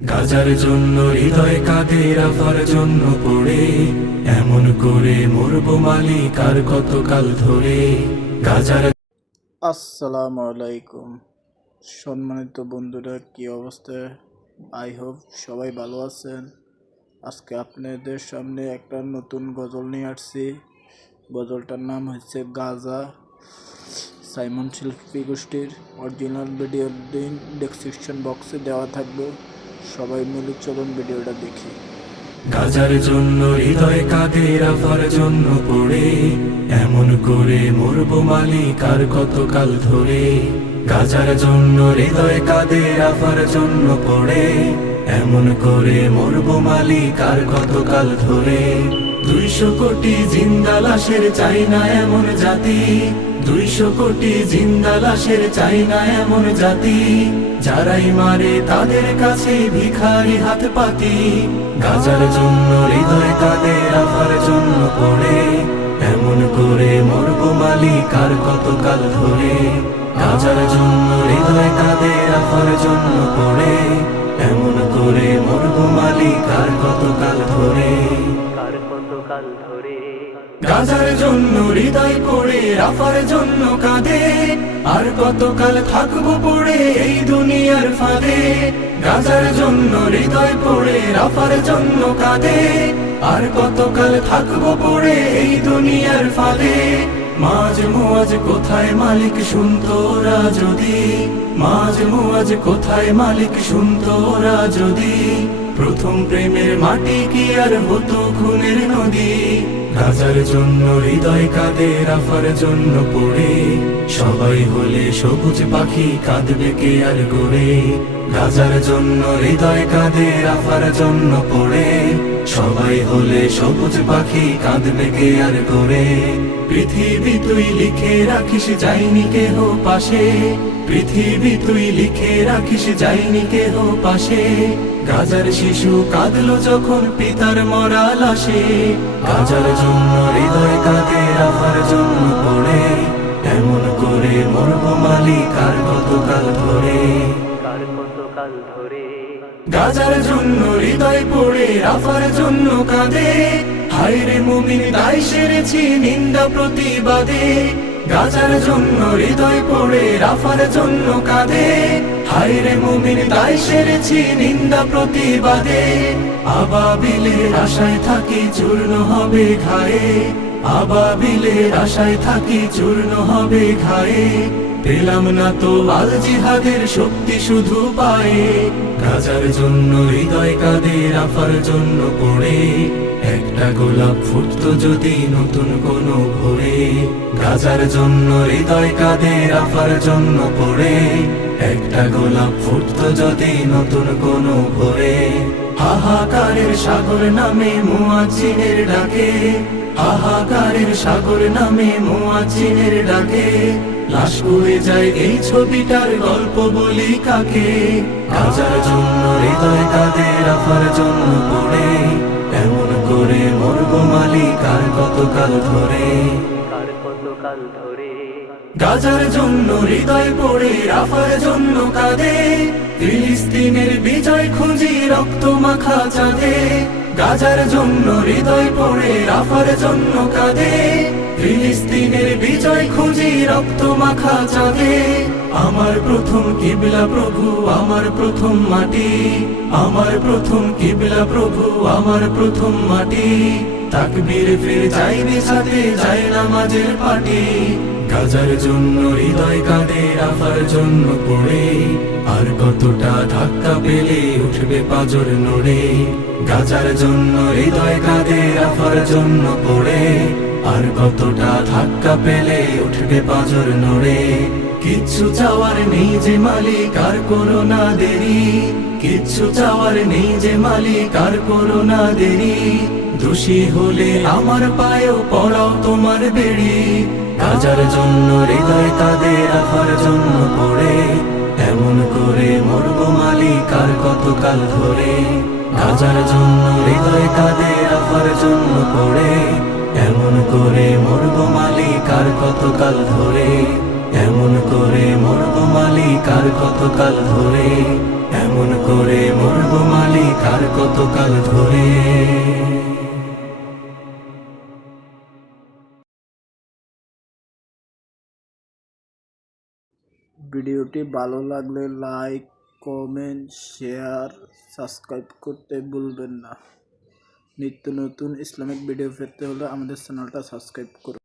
গাজার জন্য হৃদয় কাঁদে, রাফার জন্য পড়ে, এমন করে মরবো মালিক আর কতকাল ধরে। গাজার আসসালামু আলাইকুম সম্মানিত বন্ধুরা, কি অবস্থা? আই হোপ সবাই ভালো আছেন। আজকে আপনাদের সামনে একটা নতুন গজল নিয়ে আসছি। গজলটার নাম হচ্ছে গাজা। সাইমন শিল্পী গোষ্ঠীর অরিজিনাল ভিডিও লিঙ্ক ডেসক্রিপশন বক্সে দেওয়া থাকবে। সবাই মিলে চলুন ভিডিওটা দেখি। গাজার জন্য হৃদয় কাঁদে, রাফার জন্য পড়ে, এমন করে মরবো মালিক আর কতকাল ধরে। গাজার জন্য হৃদয় কাঁদে, রাফার জন্য পড়ে, এমন করে মরবো মালিক আর কতকাল ধরে। 200 কোটি জিন্দা লাশের চাই না এমন জাতি, 200 কোটি জিন্দা লাশের চাই না এমন জাতি, যারাই মারে তাদের কাছে ভিখারি হাত পাতি। গাজার জন্য হৃদয় কাঁদে, রাফার জন্য পড়ে, এমন করে মরবো মালিক আর কতকাল ধরে। গাজার জন্য হৃদয় কাঁদে, রাফার জন্য পড়ে, এমন করে মরবো মালিক আর কতকাল ধরে। গাজার জন্য হৃদয় পড়ে, রাফার জন্য কাঁদে, আর কতকাল থাকবো পড়ে এই দুনিয়ার ফাঁদে। গাজার জন্য হৃদয় পড়ে, রাফার জন্য কাঁদে, আর কতকাল থাকবো পড়ে এই দুনিয়ার ফাঁদে। মাঝ মুয়াজ কোথায় মালিক শুনতো ওরা যদি, মাঝ মুয়াজ কোথায় মালিক শুনতো ওরা যদি, প্রথম প্রেমের মাটি কি আর হতো খুনের নদী। গাজার জন্য হৃদয় কাঁদে, রাফার জন্য পড়ে, সবাই হলে সবুজ পাখি কাঁদবে কে আর গড়ে। গাজার জন্য হৃদয় কাঁদে, রাফার জন্য পড়ে, সবাই হলে সবুজ পাখি কাঁদবে কে আর গড়ে। পৃথিবী তুই লিখে রাখিস যাইনি কেহ পাশে, পৃথিবী তুই লিখে রাখিস যাইনি কেহ পাশে। গাজার শিশু কাঁদলো যখন পিতার মরা লাশে। গাজার জন্য হৃদয় কাঁদে, রাফার জন্য পড়ে, এমন করে মরবো মালিক আর কতকাল ধরে। গাজার জন্য হৃদয় পড়ে, রাফার জন্য কাঁদে, হায়রে মুমিন দায় সেরেছি নিন্দা প্রতিবাদে। গাজার জন্য হৃদয় পড়ে, রাফার জন্য কাঁদে, হায়রে মুমিন দায় সেরেছি নিন্দা প্রতিবাদে। আবাবিলের আশায় থাকি চূর্ণ হবে ঘায়ে, আবাবিলের আশায় থাকি চূর্ণ হবে ঘায়ে। পেলাম না তো আল জিহাদের শক্তি শুধু পায়ে। গাজার জন্য হৃদয় কাঁদে, রাফার জন্য পড়ে, একটা গোলাপ ফুটতো যদি নতুন কোনো ভোরে। গাজার জন্য হৃদয় কাঁদে, রাফার জন্য পড়ে, একটা গোলাপ ফুটতো যদি নতুন কোনো ভোরে। হাহাকারের সাগর নামে মুয়াজ্জিনের ডাকে, হাহাকারের সাগর নামে মুয়াজ্জিনের ডাকে। লাশ উড়ে যায় এই ছবিটার গল্প বলি কাকে। গাজার জন্য হৃদয় কাঁদে, রাফার জন্য পড়ে, এমন করে মরবো মালিক আর কতকাল ধরে। গাজার জন্য হৃদয় পড়ে, রাফার জন্য কাঁদে, ফিলিস্তিনের বিজয় খুঁজি রক্ত মাখা চাঁদে। গাজার জন্য হৃদয় পড়ে, রাফার জন্য কাঁদে, ফিলিস্তিনের বিজয় খুঁজি রক্ত মাখা চাঁদে। আমার প্রথম কিবলা প্রভু, আমার প্রথম মাটি, আমার প্রথম কিবলা প্রভু, আমার প্রথম মাটি। তাকবীর ফির চাইবে সাথে যায় নামাজের পাটি। গাজার জন্য হৃদয় কাঁদে, রাফার জন্য পড়ে, আর কতটা ধাক্কা পেলে উঠবে পাজর নড়ে। গাজার জন্য হৃদয় কাঁদে, রাফার জন্য পড়ে, আর কতটা ধাক্কা পেলে উঠবে পাজর নড়ে। কিচ্ছু চাওয়ার নেই যে মালিক আর করো না দেরি, কিচ্ছু চাওয়ার নেই যে মালিক আর করো না দেরি। দোষী হলে আমার পায়েও পড়াও তোমার বেড়ি। গাজার জন্য হৃদয় কাঁদে, রাফার জন্য পড়ে, এমন করে মরবো মালিক আর কতকাল ধরে। গাজার জন্য হৃদয় কাঁদে, রাফার জন্য পড়ে, এমন করে মরবো মালিক আর কতকাল ধরে। এমন করে মরবো মালিক আর কতকাল ধরে, এমন করে মরবো। কতকাল ধরে। ভিডিওটি ভালো লাগলে লাইক, কমেন্ট, শেয়ার, সাবস্ক্রাইব করতে ভুলবেন না। নিত্য নতুন ইসলামিক ভিডিও পেতে হলে আমাদের চ্যানেলটা সাবস্ক্রাইব করুন।